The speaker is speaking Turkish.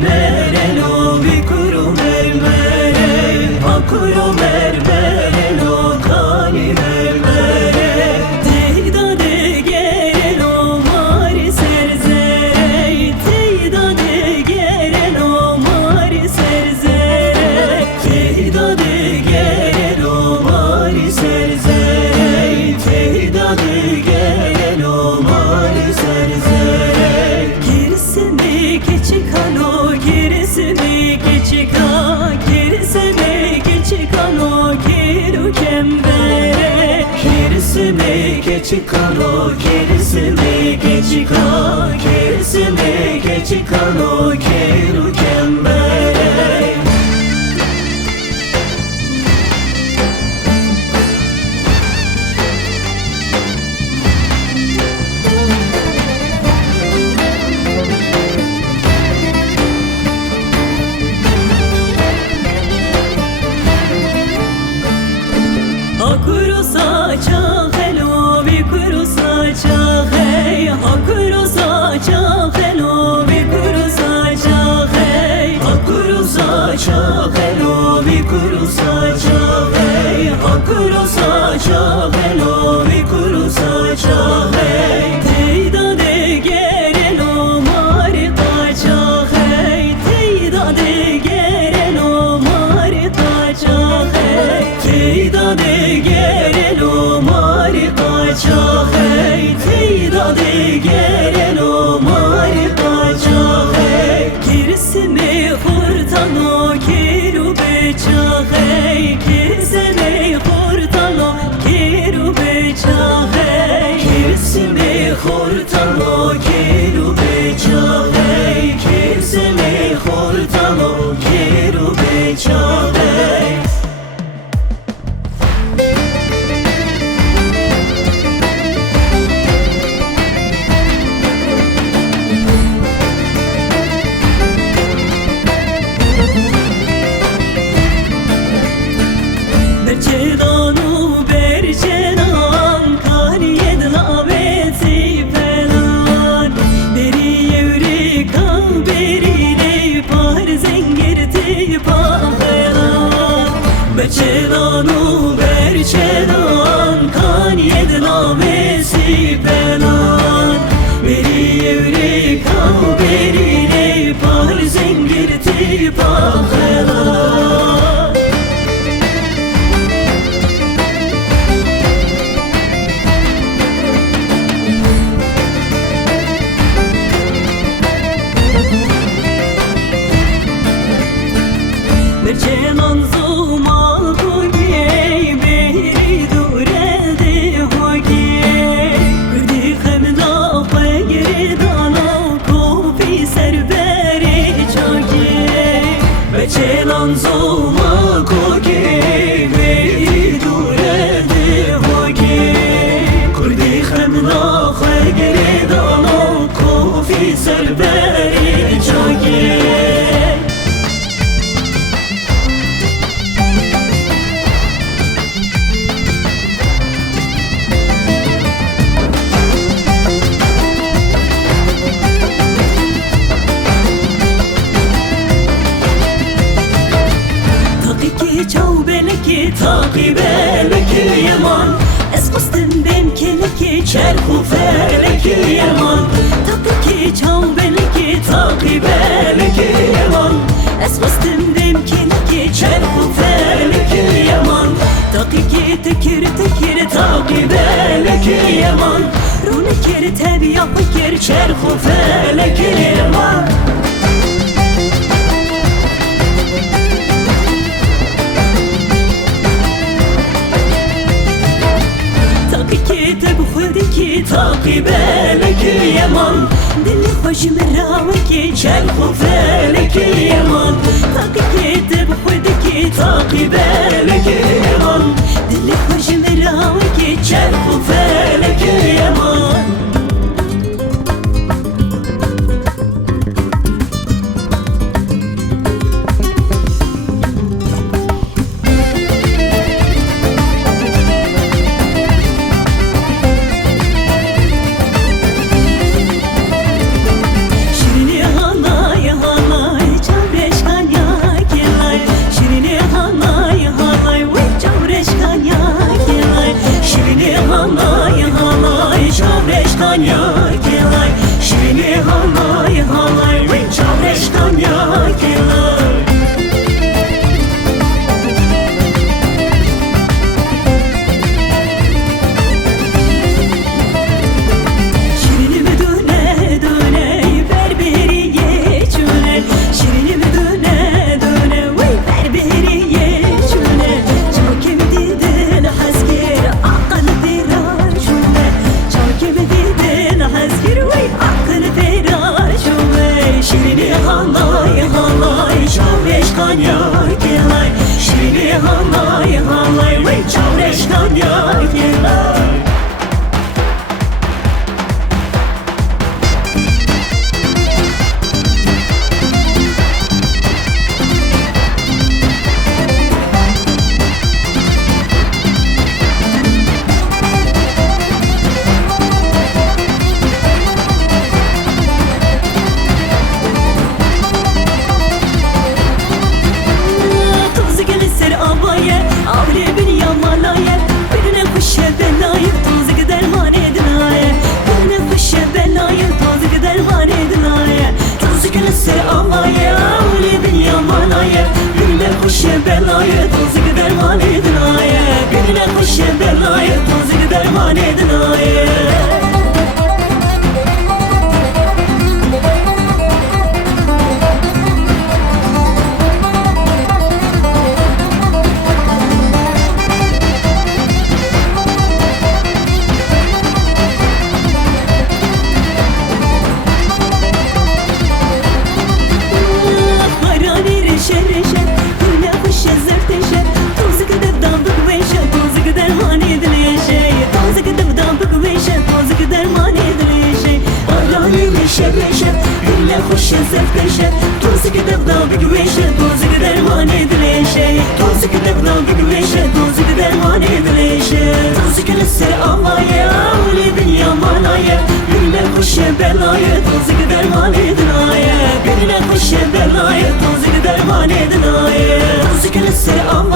mermerelo vikuru mermere hakuru mermerelo kani mermere teyda de gerelo mari serzere teyda de gerelo mari serzere teyda de gerelo mari serzere teyda de gerelo mari serzere gerisini geçikano gerisini geçika gerisini geçikano geru kembere gerisini geçikano gerisini geçika gerisini geçikano geru kembere Hakuru saça helo vikuru saça hey hakuru saça helo vikuru saça hey hakuru saça helo vikuru saça hey hakuru saça helo vikuru saça hey teyda de gerelo mari kaça hey teyda de gerelo mari kaça hey teyda de gerelo mari kaça hey teyda de gerelo mari kaça hey gerisimi hurtano keru beça hey gerisimi hurtano keru beça hey gerisimi hurtano keru beça hey gerisimi hurtano keru beça hey Berçedanu berçedan kariyed laveti falan beri yevri ka beri ne par zengirti pahelan Berçedanu berçedan kariyed laveti falan beri yevri ka beri ne par zengirti pahelan Berçenan zumal hoge beri duredi hoge Kurdi khemna khayri dana kofi serberi çage Berçenan zumal hoge beri duredi hoge Kurdi khemna khayri dana kofi serberi çage Çavbeleki takibeleki yaman Eskustum benkeleki çerhu feleki yaman Takiki çavbeleki takibeleki yaman Eskustum benkeleki çerhu feleki yaman Takiki tekir tekir takibeleki yaman Runekir tebi yapıkir çerhu feleki yaman Ki takibeleki yaman Dili hoş meraveki çerhu feleki yaman Takikitib khudki takibeleki yaman Dili hoş meraveki çerhu feleki yaman Şirini halay halay derman edin aye Birine hoş belayı tozuk derman edin aye Şerreşe, gülle hoş zevkleşe Tozu gidevdan bir güveşe, tozu derman edileşe Tozu gidevdan bir güveşe, tozu derman edileşe Tozu gülüsür Allah'a, öyle bin yamanaya Gülle hoş belaya, tozu derman edinaya Gülle hoş belaya, tozu derman edinaya Tozu gülüsür Allah'a